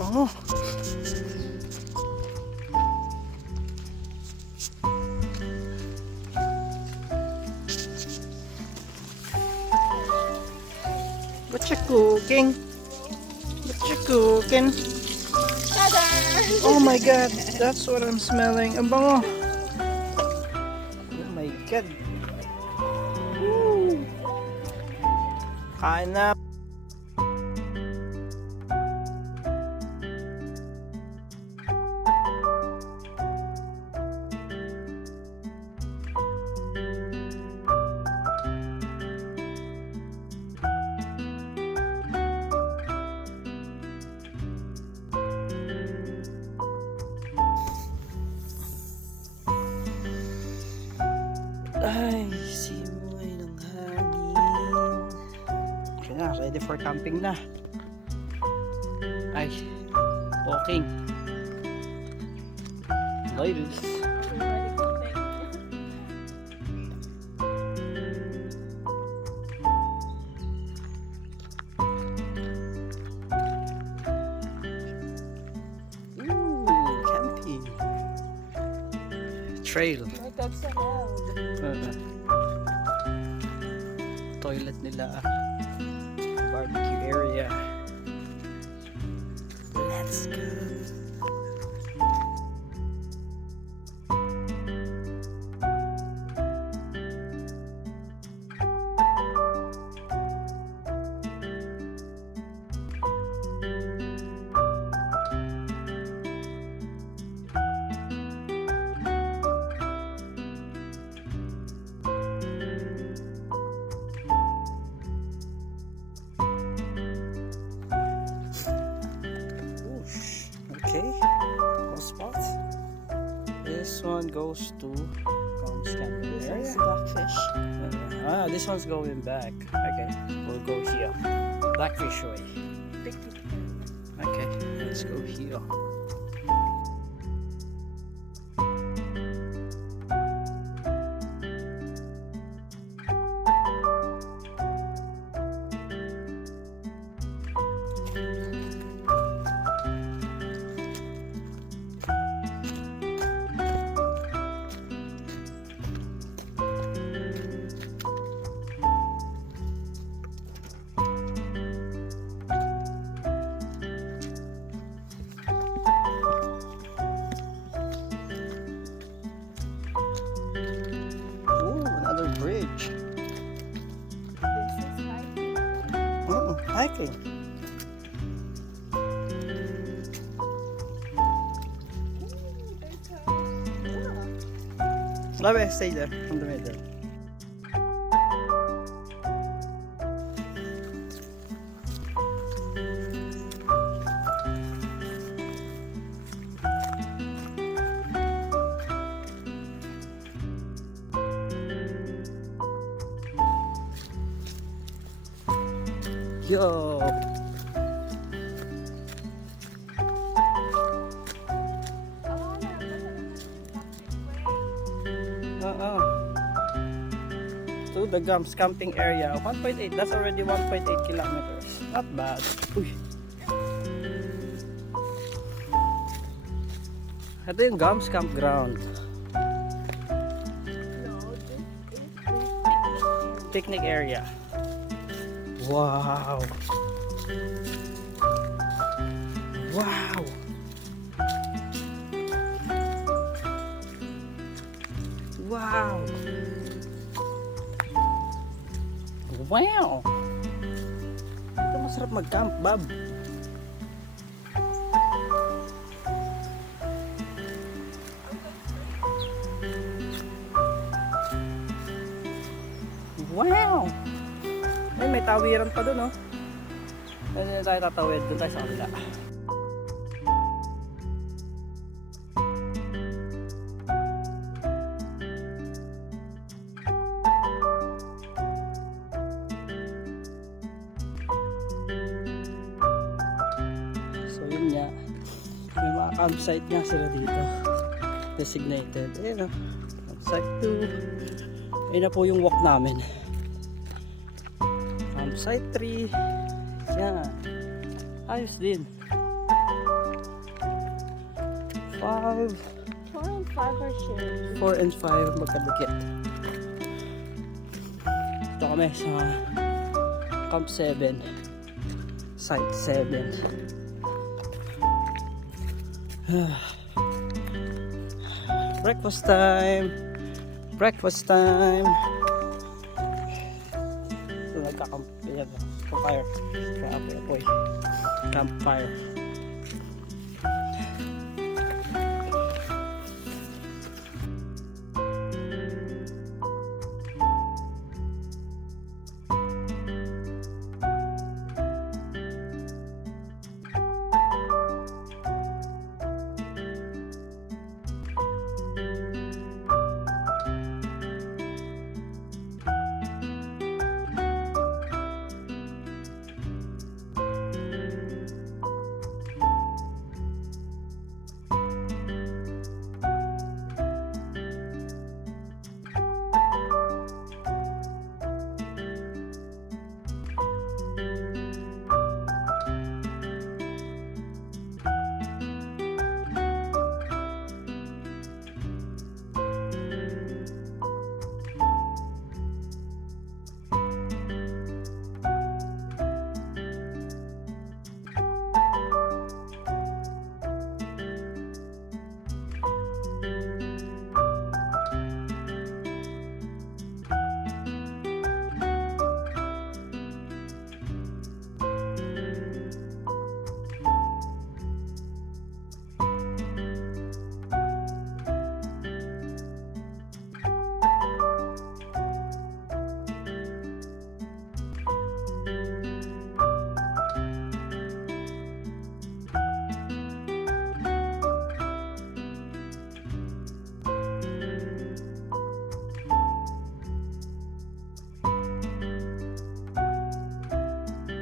Bango. What you cooking? What you cooking? Ta-da! Oh my god, that's what I'm smelling. Ang bango. Oh my god. Woo. Kain na. Ay, simoy ng hangin. Okay na, ready for camping na. Ay, walking. Ladies. Ooh, camping. Trail. My dogs are loud. Toilet nila. Barbecue area. Let's go. Okay, no spot. This one goes to camping This area. is Blackfish. This one's going back. Okay, we'll go here. Blackfish way. Picnic. Okay, let's go here. Ooh, another bridge. This is hiking. Hiking. Love it, stay there in the middle. Yo. To the Gums camping area, 1.8. That's already 1.8 kilometers. Not bad. Uy. Ito yung Gums campground. Picnic area. Wow. Wow. Wow. Wow. Ito masarap mag-camp, Bob. Wow. Ay, may tawiran pa dun, oh. Hindi na tayo tatawid. Doon tayo sa kabila. So, yun nga. May mga campsite nga sila dito. Designated. Ayan, oh. Campsite 2. Ayun na po yung walk namin. Campsite 3. Yan. Ayos din. 5, 4 and 5 are shared. 4 and 5 magkadikit. Ito kami sa Camp 7. Site 7. Breakfast time! Breakfast time! Ito nagkakamp. Ayan, campfire. Campfire.